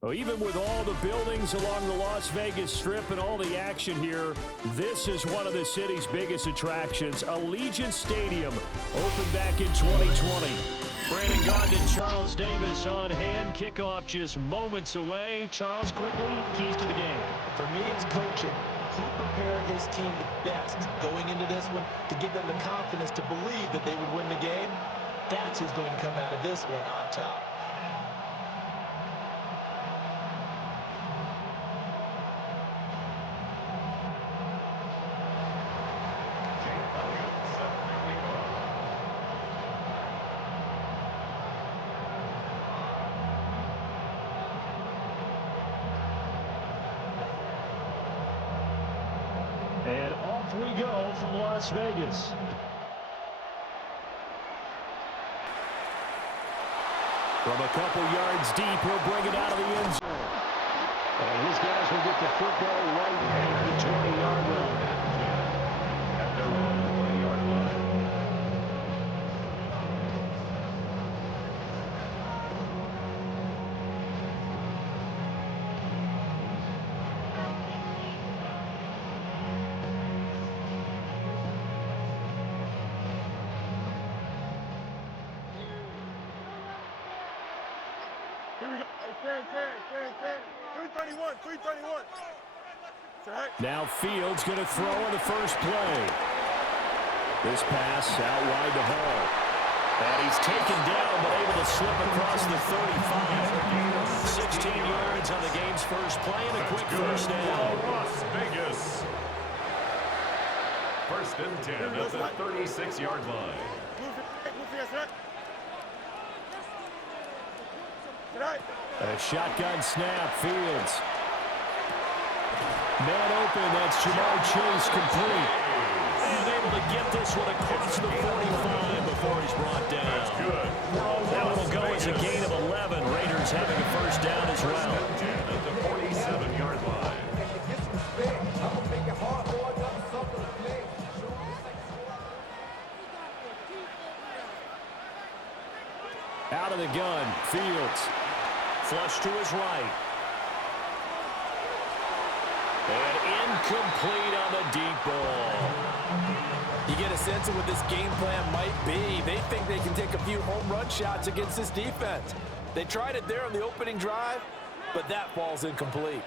Well, even with all the buildings along the Las Vegas Strip and all the action here, this is one of the city's biggest attractions. Allegiant Stadium opened back in 2020. Brandon Gaudin and Charles Davis on hand. Kickoff just moments away. Charles, quickly, keys to the game. For me, it's coaching. Who prepared his team the best going into this one to give them the confidence to believe that they would win the game? That's who's going to come out of this one on top. And off we go from Las Vegas. From a couple yards deep, he'll bring it out of the end zone. And his guys will get the football right at the 20-yard line. At their own 20-yard line. Here we go. Hey, 331, 331. Now Fields going to throw on the first play. This pass out wide to Hall. And he's taken down but able to slip across the 35. 16 yards on the game's first play and a quick first down. Las Vegas. First and 10 at the 36-yard line. A shotgun snap, Fields. Man open, that's Ja'Marr Chase complete. And able to get this one across the 45 before he's brought down. That's good. That one will go as a gain of 11. Raiders having a first down as well. 10 at the 47-yard line. Out of the gun, Fields. Flush to his right. And incomplete on the deep ball. You get a sense of what this game plan might be. They think they can take a few home run shots against this defense. They tried it there on the opening drive, but that falls incomplete.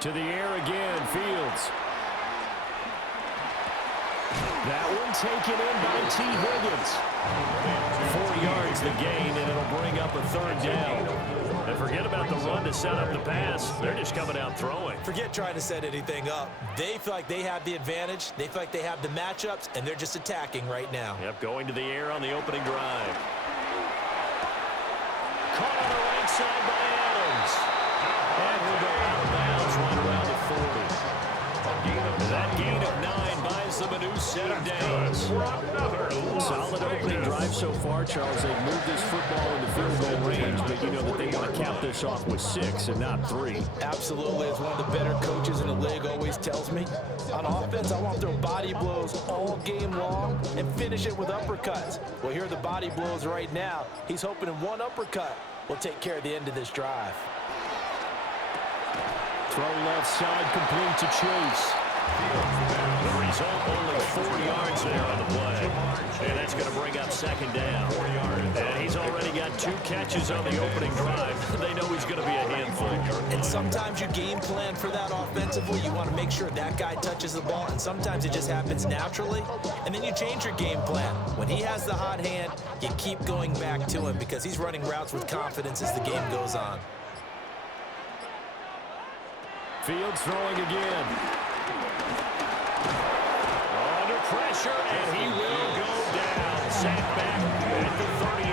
To the air again, Fields. That one taken in by T. Higgins. 4 yards the gain, and it'll bring up a third down. And forget about the run to set up the pass. They're just coming out throwing. Forget trying to set anything up. They feel like they have the advantage. They feel like they have the matchups, and they're just attacking right now. Yep, going to the air on the opening drive. Caught on the right side by Adams. And he'll go out of bounds right around the 40. That gain of 9 buys them a new set of downs. Solid opening drive so far, Charles. They've moved this football into field goal range, but you know that they want to cap this off with 6 and not 3. Absolutely, as one of the better coaches in the league always tells me. On offense, I want to throw body blows all game long and finish it with uppercuts. Well, here are the body blows right now. He's hoping in one uppercut will take care of the end of this drive. Throw left side, complete to Chase. The result, only 4 yards there on the play. And that's going to bring up second down. And he's already got 2 catches on the opening drive. They know he's going to be a handful. And sometimes you game plan for that offensively. You want to make sure that guy touches the ball. And sometimes it just happens naturally. And then you change your game plan. When he has the hot hand, you keep going back to him because he's running routes with confidence as the game goes on. Fields throwing again. Under pressure, and he will go down. Sacked back at the 38.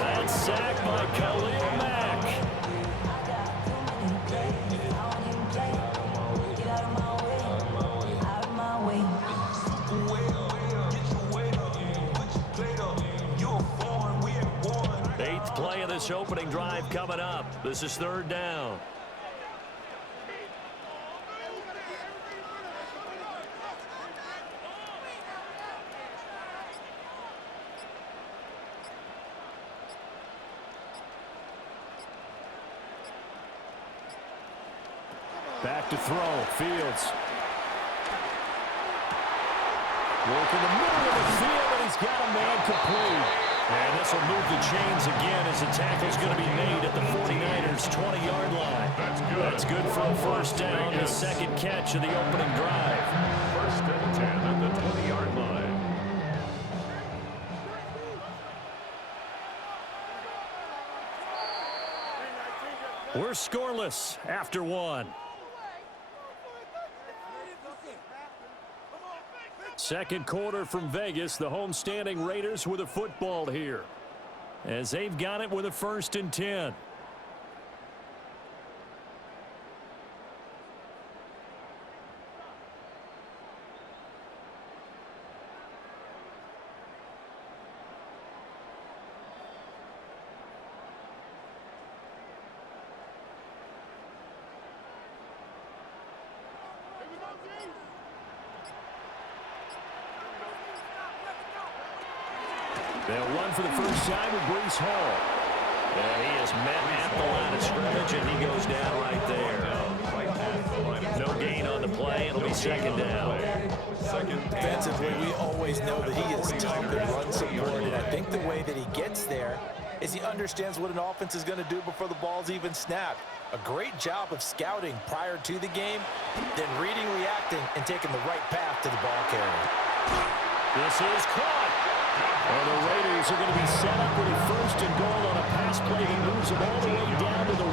That's sacked by Khalil Mack. Eighth play of this opening drive coming up. This is third down. Back to throw. Fields. Work in the middle of the field, and he's got a man complete. And this will move the chains again as the tackle's going to be made at the 49ers' 20-yard line. That's good for a first down, his second catch of the opening drive. First and 10 at the 20-yard line. We're scoreless after one. Second quarter from Vegas. The homestanding Raiders with a football here, as they've got it with a 1st and 10. They'll run for the first time with Breece Hall. And he is met at the line of scrimmage, and he goes down right there. No gain on the play. It'll be second down. Defensively, we always know that he is tough and run support, and I think the way that he gets there is he understands what an offense is going to do before the ball's even snapped. A great job of scouting prior to the game, then reading, reacting, and taking the right path to the ball carrier. This is caught. And the Raiders are going to be set up with a 1st and goal on a pass play that moves them all the way down to the 1.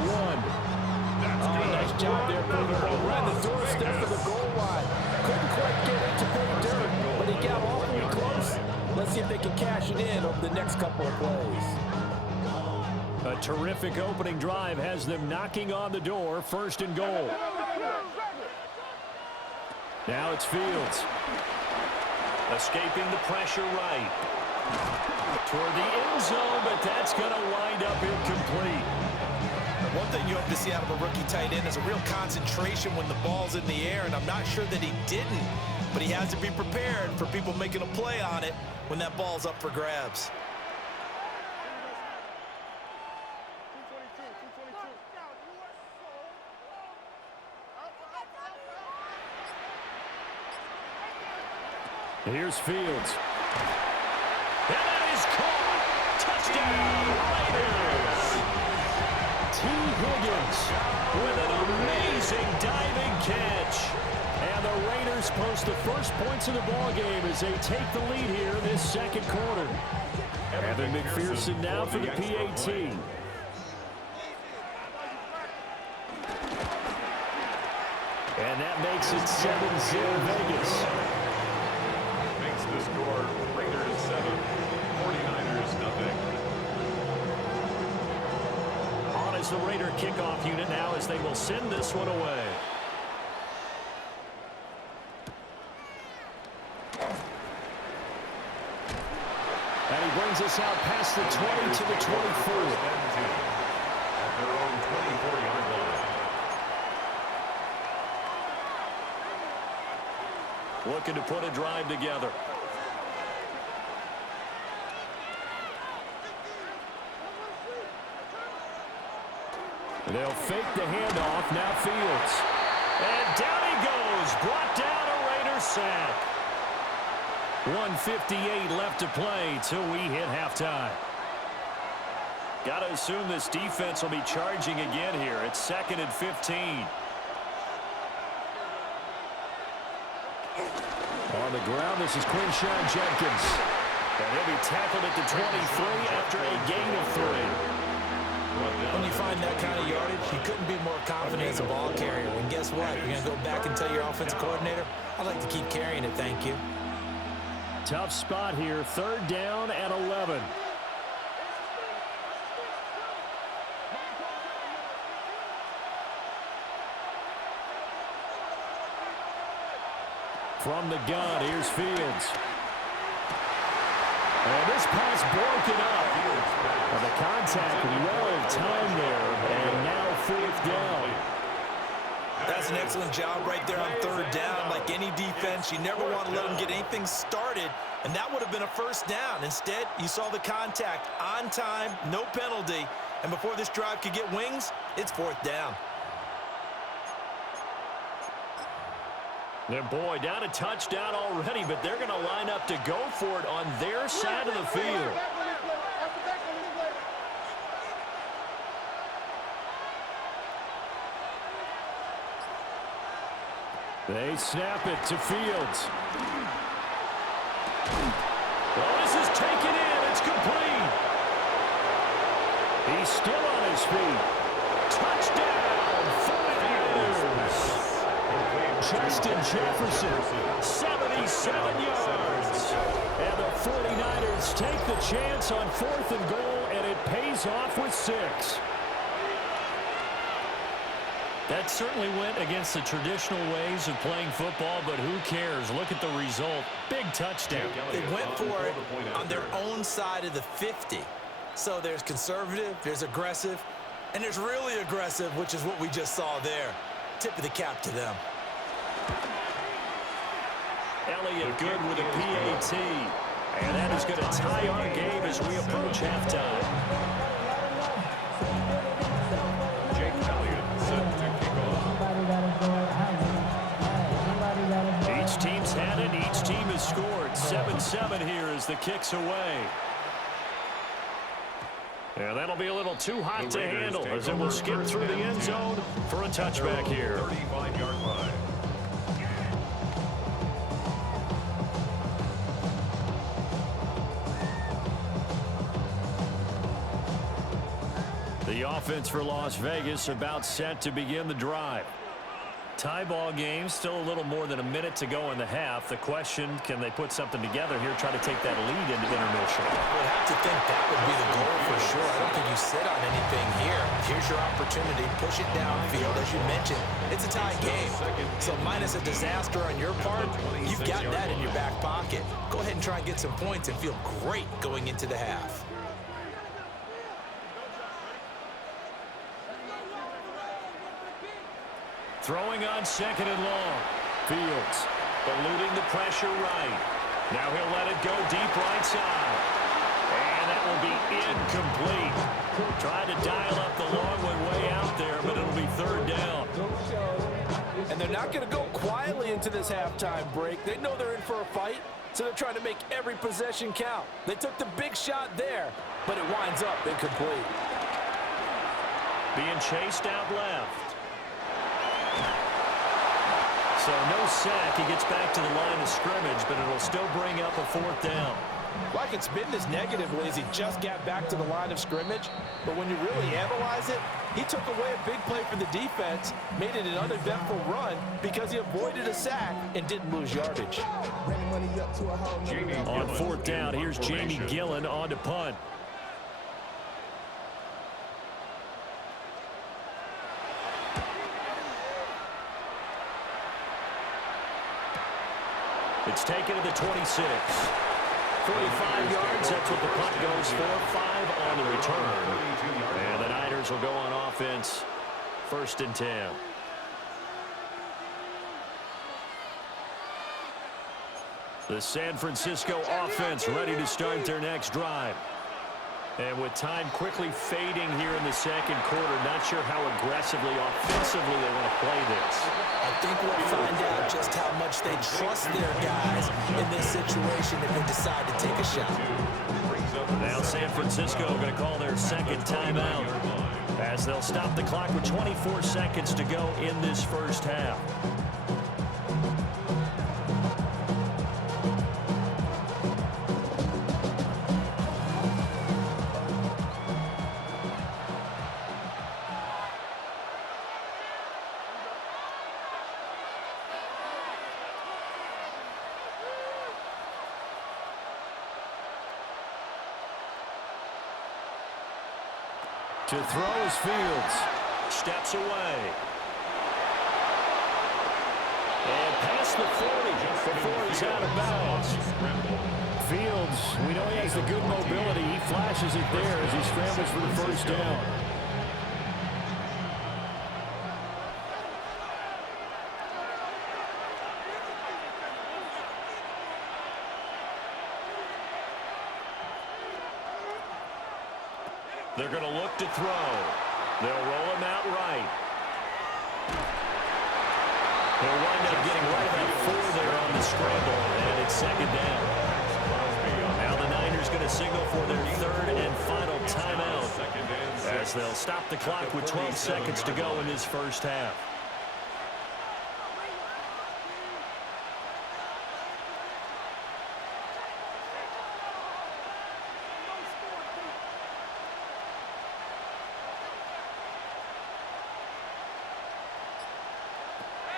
Nice job there, putting the ball right on the doorstep of the goal line. Couldn't quite get it to pay dirt, but he got awfully close. Let's see if they can cash it in over the next couple of plays. A terrific opening drive has them knocking on the door. 1st and goal. Now it's Fields. Escaping the pressure right. Toward the end zone, but that's going to wind up incomplete. One thing you hope to see out of a rookie tight end is a real concentration when the ball's in the air, and I'm not sure that he didn't, but he has to be prepared for people making a play on it when that ball's up for grabs. Here's Fields. And that is caught. Touchdown, Raiders. T. Higgins with an amazing diving catch. And the Raiders post the first points of the ball game as they take the lead here in this second quarter. Evan McPherson now for the PAT. And that makes it 7-0 Vegas. The score, Raiders 7, 49ers nothing. On is the Raider kickoff unit now as they will send this one away. And he brings us out past the 20 to the 24. At their own 24-yard line. Looking to put a drive together. They'll fake the handoff. Now Fields. And down he goes. Brought down a Raider sack. 1:58 left to play till we hit halftime. Got to assume this defense will be charging again here. It's 2nd and 15. On the ground, this is Quinshawn Jenkins. And he'll be tackled at the 23 after a gain of 3. When you find that kind of yardage, you couldn't be more confident as a ball carrier. And guess what? You're going to go back and tell your offensive coordinator, I'd like to keep carrying it, thank you. Tough spot here. 3rd down and 11. From the gun, here's Fields. And this pass broken up. And the contact well timed there. And now 4th down. That's an excellent job right there on 3rd down. Like any defense, you never want to let them get anything started. And that would have been a 1st down. Instead, you saw the contact on time, no penalty. And before this drive could get wings, it's 4th down. And boy, down a touchdown already, but they're going to line up to go for it on their side of the field. They snap it to Fields. Well, this is taken in. It's complete. He's still on his feet. Touchdown, 49ers. Justin Jefferson, 77 yards. And the 49ers take the chance on 4th and goal, and it pays off with 6. That certainly went against the traditional ways of playing football, but who cares? Look at the result. Big touchdown. They went for it on their own side of the 50. So there's conservative, there's aggressive, and there's really aggressive, which is what we just saw there. Tip of the cap to them. Elliott good with a PAT. And that is going to tie our game as we approach halftime. Jake Elliott set to kick off. Each team's had it. Each team has scored. 7-7 here as the kick's away. And that'll be a little too hot to handle as it will skip through the end zone for a touchback here. 35-yard line. The offense for Las Vegas about set to begin the drive. Tie ball game, still a little more than a minute to go in the half. The question, can they put something together here, try to take that lead into intermission? I would have to think that would be the goal for sure. I don't think you sit on anything here. Here's your opportunity. Push it downfield. As you mentioned, it's a tie game. So minus a disaster on your part, you've got that in your back pocket. Go ahead and try and get some points and feel great going into the half. Throwing on 2nd and long. Fields eluding the pressure right. Now he'll let it go deep right side. And that will be incomplete. Tried to dial up the long one way out there, but it'll be 3rd down. And they're not going to go quietly into this halftime break. They know they're in for a fight, so they're trying to make every possession count. They took the big shot there, but it winds up incomplete. Being chased out left. So no sack. He gets back to the line of scrimmage, but it'll still bring up a 4th down. Like it's been this negatively as he just got back to the line of scrimmage, but when you really analyze it, he took away a big play for the defense, made it an uneventful run because he avoided a sack and didn't lose yardage. On 4th down, here's Jamie Gillen on to punt. It's taken to the 26. 45 yards, that's what the punt goes for. 5 on the return. And the Niners will go on offense. 1st and 10. The San Francisco offense ready to start their next drive. And with time quickly fading here in the 2nd quarter, not sure how aggressively, offensively they want to play this. I think we'll find out just how much they trust their guys in this situation if they decide to take a shot. Now San Francisco going to call their 2nd timeout as they'll stop the clock with 24 seconds to go in this 1st half. To throw is Fields. Steps away. And past the 40 before he's out of bounds. Fields, we know he has the good mobility. He flashes it there as he scrambles for the 1st down. They're going to look to throw. They'll roll him out right. He'll wind up getting right about 4 there on the scramble, and it's second down. Now the Niners going to signal for their third and final timeout, as they'll stop the clock with 12 seconds to go in this first half.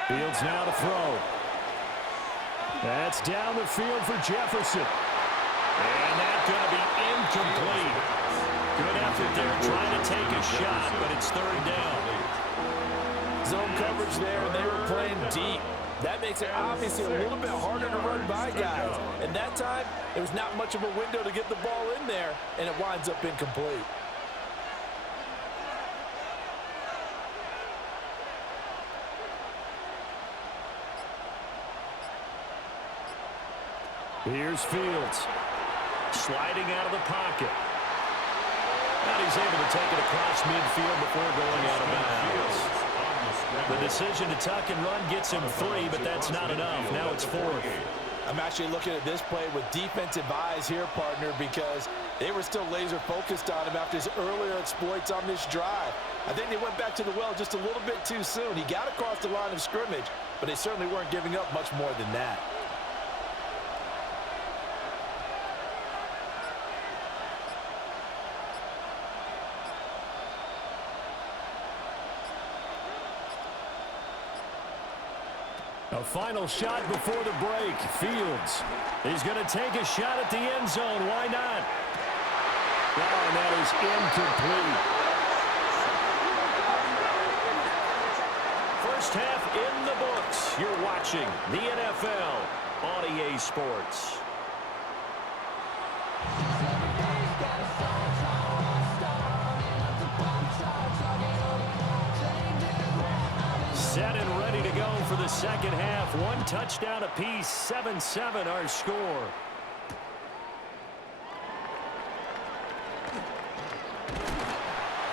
Fields now to throw. That's down the field for Jefferson. And that's going to be incomplete. Good effort there trying to take a shot, but it's third down. Zone coverage there, and they were playing deep. That makes it obviously a little bit harder to run by guys. And that time, there was not much of a window to get the ball in there, and it winds up incomplete. Here's Fields. Sliding out of the pocket. And he's able to take it across midfield before going out of bounds. The decision to tuck and run gets him 3, but that's not enough. Now it's 4th. I'm actually looking at this play with defensive eyes here, partner, because they were still laser focused on him after his earlier exploits on this drive. I think they went back to the well just a little bit too soon. He got across the line of scrimmage, but they certainly weren't giving up much more than that. A final shot before the break. Fields is going to take a shot at the end zone. Why not? Oh, and that is incomplete. First half in the books. You're watching the NFL on EA Sports. Set and ready to go for the second half. 1 touchdown apiece, 7-7 our score.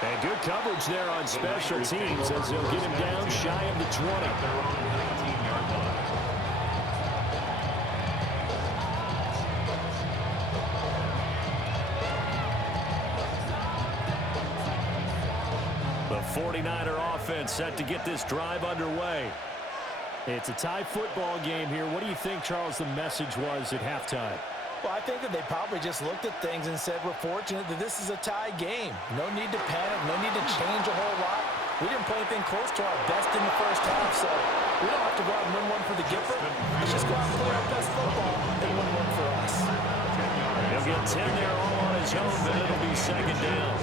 And good coverage there on special teams as they'll get him down shy of the 20. The 49er offense set to get this drive underway. It's a tie football game here. What do you think, Charles, the message was at halftime? Well, I think that they probably just looked at things and said, we're fortunate that this is a tie game. No need to panic, no need to change a whole lot. We didn't play anything close to our best in the first half, so we don't have to go out and win one for the Gipper. Let's just go out and play our best football and win one for us. He'll get 10 there all on his own, but it'll be second down.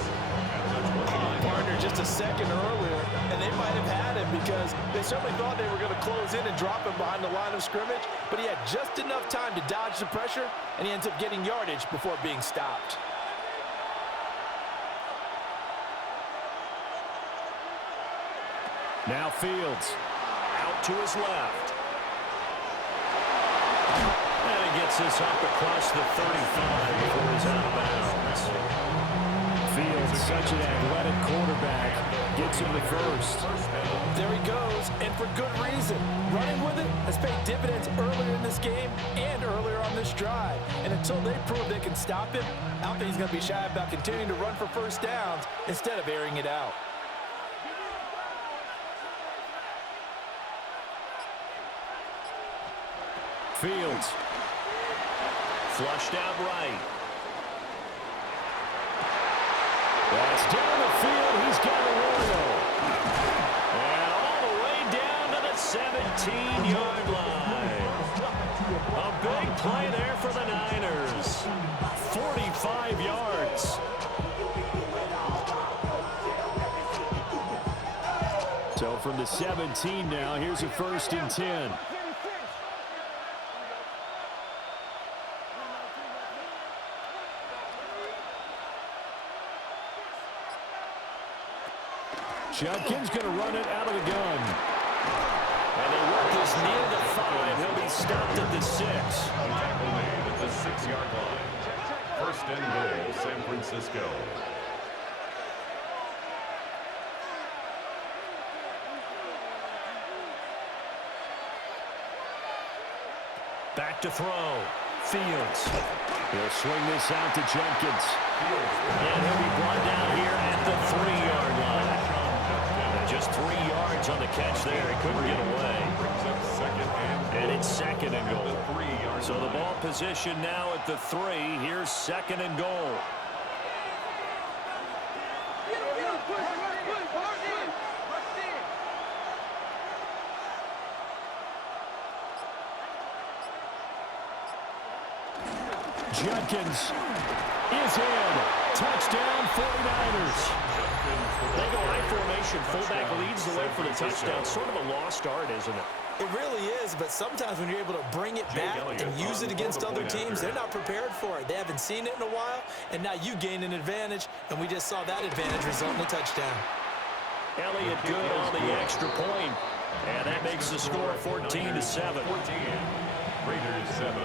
Partner just a second earlier, and they might have had him because they certainly thought they were going to close in and drop him behind the line of scrimmage, but he had just enough time to dodge the pressure, and he ends up getting yardage before being stopped. Now Fields out to his left. And he gets this up across the 35 before he's out of bounds. Fields, such an athletic quarterback, gets him the first. There he goes, and for good reason. Running with it has paid dividends earlier in this game and earlier on this drive. And until they prove they can stop him, I don't think he's going to be shy about continuing to run for first downs instead of airing it out. Fields flushed out right. That's down the field. He's got Arroyo. And all the way down to the 17-yard line. A big play there for the Niners. 45 yards. So from the 17 now, here's a 1st and 10. Judkins going to run it out of the gun. And they work this near the 5. He'll be stopped at the 6. Tackle made at the 6-yard line. 1st and goal, San Francisco. Back to throw. Fields. He'll swing this out to Jenkins. And he'll be brought down here at the 3-yard line. And just 3 yards on the catch there. He couldn't get away. And it's second and goal. So the ball position now at the 3. Here's second and goal. Jenkins is in. Touchdown, 49ers. They go high formation. Fullback leads the way for the touchdown. Sort of a lost art, isn't it? It really is, but sometimes when you're able to bring it back and use it against other teams, they're not prepared for it. They haven't seen it in a while, and now you gain an advantage, and we just saw that advantage result in a touchdown. Elliott good on the extra point, and that makes the score 14-7. Raiders 7.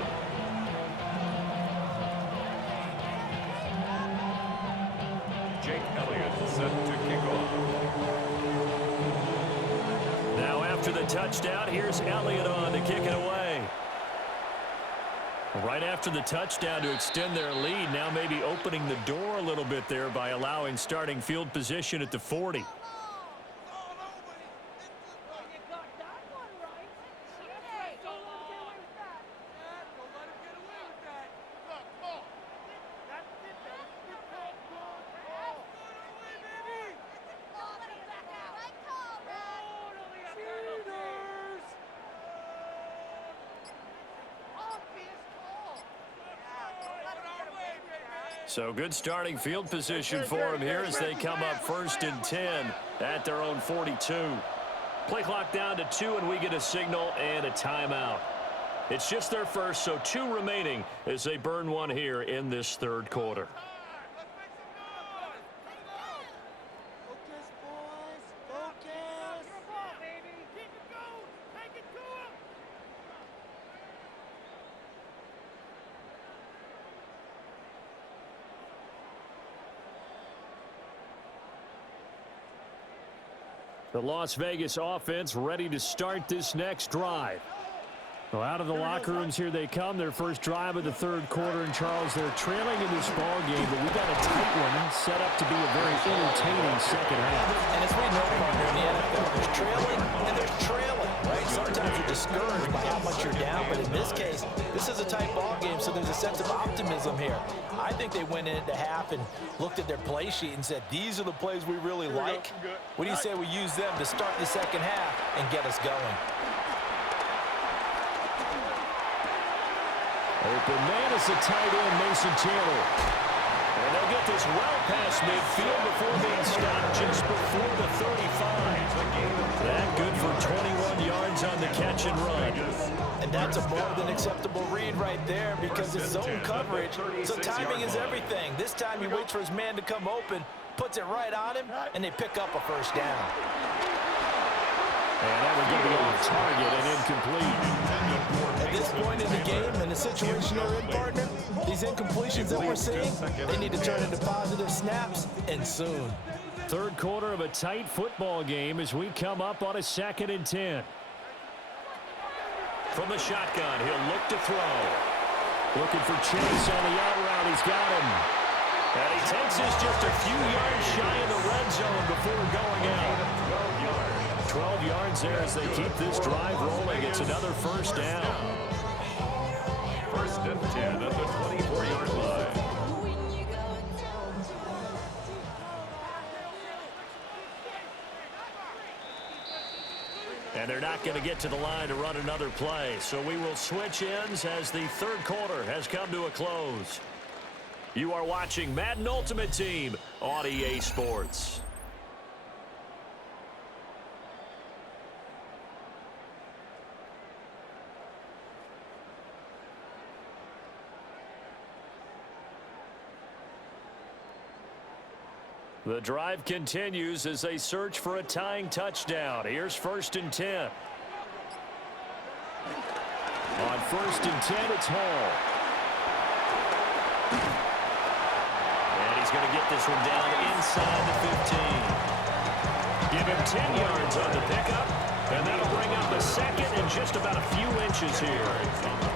Jake Elliott set to kick off. Now after the touchdown, here's Elliott on to kick it away. Right after the touchdown to extend their lead, now maybe opening the door a little bit there by allowing starting field position at the 40. So good starting field position for him here as they come up 1st and 10 at their own 42. Play clock down to 2, and we get a signal and a timeout. It's just their first, so 2 remaining as they burn one here in this 3rd quarter. The Las Vegas offense ready to start this next drive. Well, out of the locker rooms here they come. Their first drive of the 3rd quarter. And, Charles, they're trailing in this ball game, but we got a tight one set up to be a very entertaining second half. And as we know, partner, in the NFL, there's trailing and there's trailing, right? Sometimes you're discouraged by how much you're down, but in this case, this is a tight ball game, so there's a sense of optimism here. I think they went into half and looked at their play sheet and said, these are the plays we really like. What do you say we use them to start the second half and get us going? Open man is the tight end, Mason Taylor. And they'll get this well past midfield before being stopped just before the 35. That good for 21 yards on the catch and run. And that's a more than acceptable read right there because it's zone coverage, so timing is everything. This time he waits for his man to come open, puts it right on him, and they pick up a first down. And that would give it a target and incomplete. At this point in the game, in the situation they're in, partner, these incompletions that we're seeing, they need to turn into positive snaps, and soon. 3rd quarter of a tight football game as we come up on a 2nd and 10. From the shotgun, he'll look to throw. Looking for Chase on the out route. He's got him. And he takes us just a few yards shy of the red zone before going out. 12 yards there as they keep this drive rolling. It's another first down. 1st and 10 at the 24-yard line. And they're not going to get to the line to run another play. So we will switch ends as the 3rd quarter has come to a close. You are watching Madden Ultimate Team on EA Sports. The drive continues as they search for a tying touchdown. Here's 1st and 10. On 1st and 10, it's Hall. And he's going to get this one down inside the 15. Give him 10 yards on the pickup, And that'll bring up a second and just about a few inches here.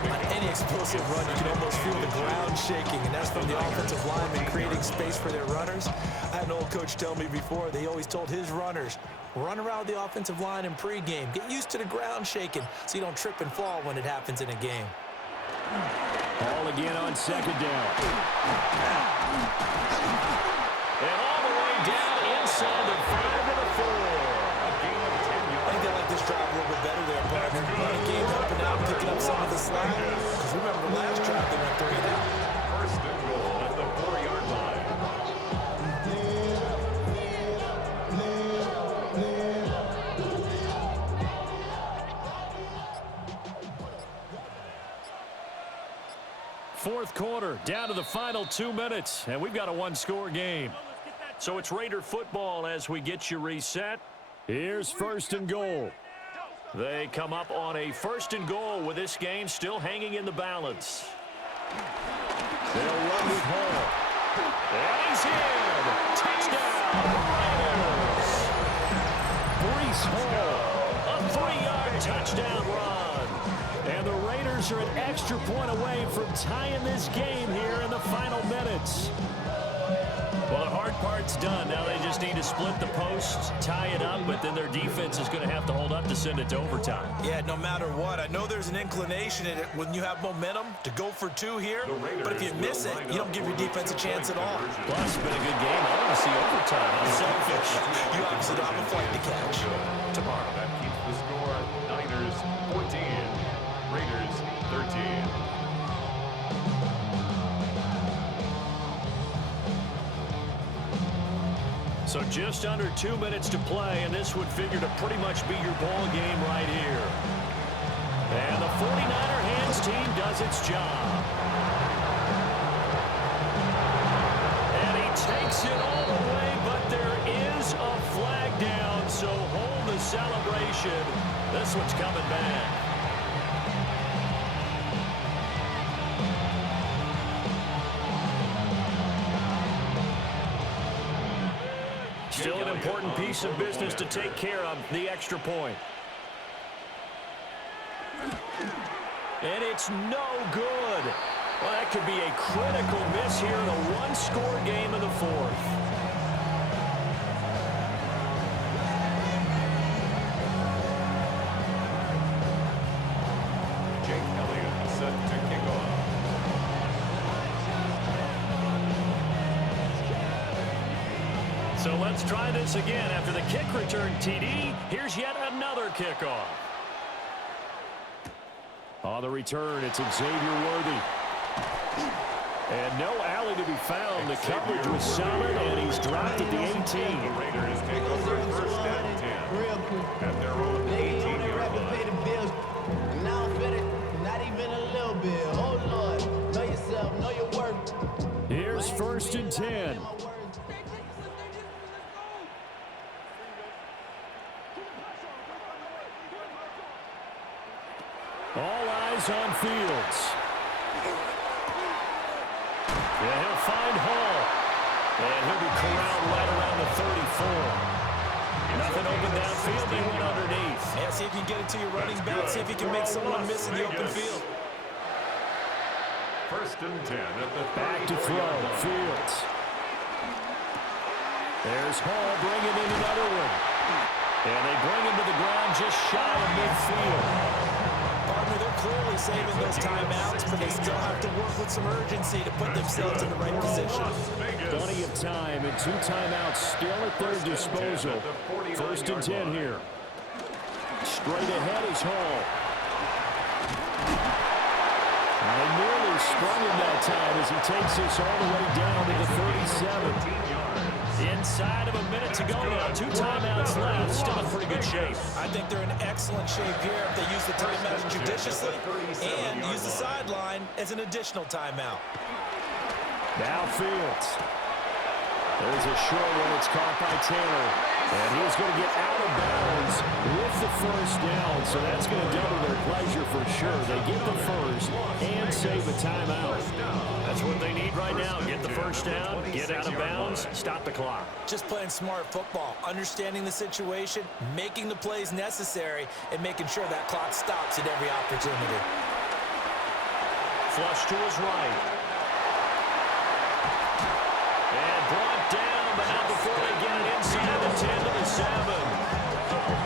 On any explosive run, you can almost feel the ground shaking, and that's from the offensive linemen creating space for their runners. I had an old coach tell me before, they always told his runners, run around the offensive line in pregame. Get used to the ground shaking so you don't trip and fall when it happens in a game. Ball again on second down. And all the way down inside the 5 and a 4. I think they like this drive a little bit better there, partner. Running game helping out, picking up some of the slack. Because remember the last drive, they went 3 and out. First and goal at the 4-yard line. Fourth quarter, down to the final 2 minutes, and we've got a one-score game. So it's Raider football as we get you reset. Here's first and goal. They come up on a first and goal with this game still hanging in the balance. They'll run with Hall. And he's in. Touchdown, Raiders. Breece Hall, a 3-yard touchdown run. And the Raiders are an extra point away from tying this game here in the final minutes. Well, the hard part's done. Now they just need to split the posts, tie it up, but then their defense is going to have to hold up to send it to overtime. Yeah, no matter what. I know there's an inclination in it when you have momentum to go for 2 here, but if you miss it, you don't give your defense a chance at all. Plus, it's been a good game. I want to see overtime. I'm selfish. You obviously don't have a flight to catch. Tomorrow, that keeps the score Niners 14, Raiders 13. So just under 2 minutes to play, and this would figure to pretty much be your ball game right here. And the 49er hands team does its job. And he takes it all the way, but there is a flag down, so hold the celebration. This one's coming back. Still an important piece of business to take care of, the extra point. And it's no good. Well, that could be a critical miss here in a one-score game in the fourth. Jake Elliott set to kick off. So let's try this again. After the kick return TD, here's yet another kickoff. On the return, it's Xavier Worthy. And no alley to be found. The coverage was solid, and he's dropped at the 18. The Raiders take over first and 10 at their own 18-yard line. Now I'm finished, not even a little bit. Oh, Lord, know yourself, know your worth. Here's first and 10. All eyes on Fields. Yeah, he'll find Hall. And he'll be corralled right around the 34. Nothing open downfield. They went underneath. Yeah, see if you can get it to your running back. See if you can make someone miss in the open field. First and 10 at the Back to throw. Fields. There's Hall bringing in another one. And they bring him to the ground just shy of midfield. Partner, they're clearly saving those timeouts, but they still have to work with some urgency to put themselves in the right position. Plenty of time and 2 timeouts still at their disposal. First and 10 here. Straight ahead is Hall. And they nearly sprung him that time as he takes this all the way down to the 37. Inside of a minute to go now. 2 timeouts left. Still in pretty good shape. I think they're in excellent shape here if they use the timeout judiciously and use the sideline as an additional timeout. Now Fields. There's a short one. It's caught by Taylor. And he's going to get out of bounds with the first down, so that's going to double their pleasure for sure. They get the first and save a timeout. That's what they need right now. Get the first down, get out of bounds, stop the clock. Just playing smart football, understanding the situation, making the plays necessary, and making sure that clock stops at every opportunity. Flush to his right. And brought down, but not before they get it inside the 10 to the 7.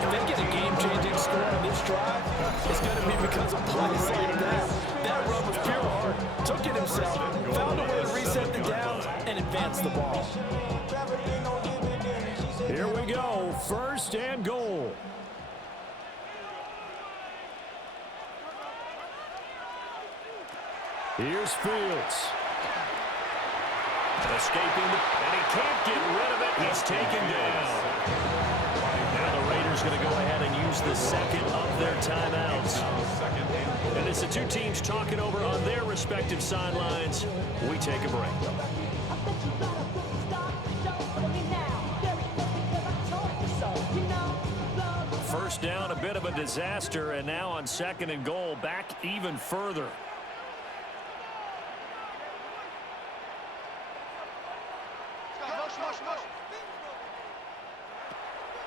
If they get a game-changing score on this drive, it's going to be because of plays like that. That run was pure heart. Took it himself, found a way to reset the downs, and advance the ball. Here we go, first and goal. Here's Fields. Escaping, and he can't get rid of it. He's taken down. Now the Raiders going to go ahead and use the second of their timeouts. And it's the two teams talking over on their respective sidelines. We take a break. First down, a bit of a disaster, and now on second and goal, back even further.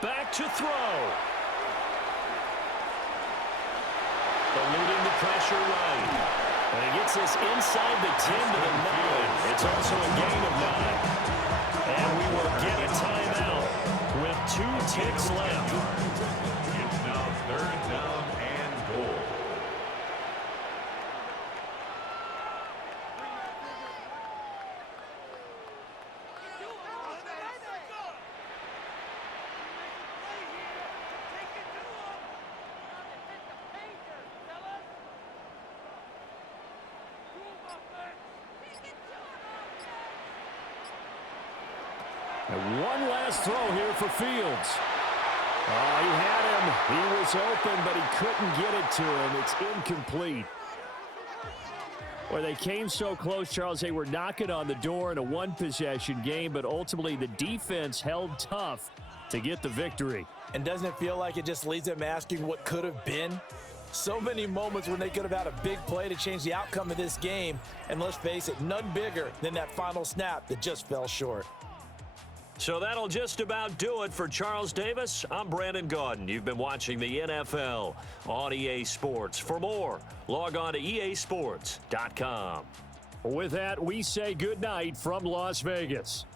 Back to throw. Eluding the pressure right. And he gets this inside the 10 to the 9. It's also a gain of 9. And we will get a timeout with 2 ticks left. It's now third down and goal. And one last throw here for Fields. Oh, he had him. He was open, but he couldn't get it to him. It's incomplete. Well, they came so close, Charles. They were knocking on the door in a one-possession game, but ultimately the defense held tough to get the victory. And doesn't it feel like it just leaves them asking what could have been? So many moments when they could have had a big play to change the outcome of this game. And let's face it, none bigger than that final snap that just fell short. So that'll just about do it for Charles Davis. I'm Brandon Gaudin. You've been watching the NFL on EA Sports. For more, log on to easports.com. With that, we say good night from Las Vegas.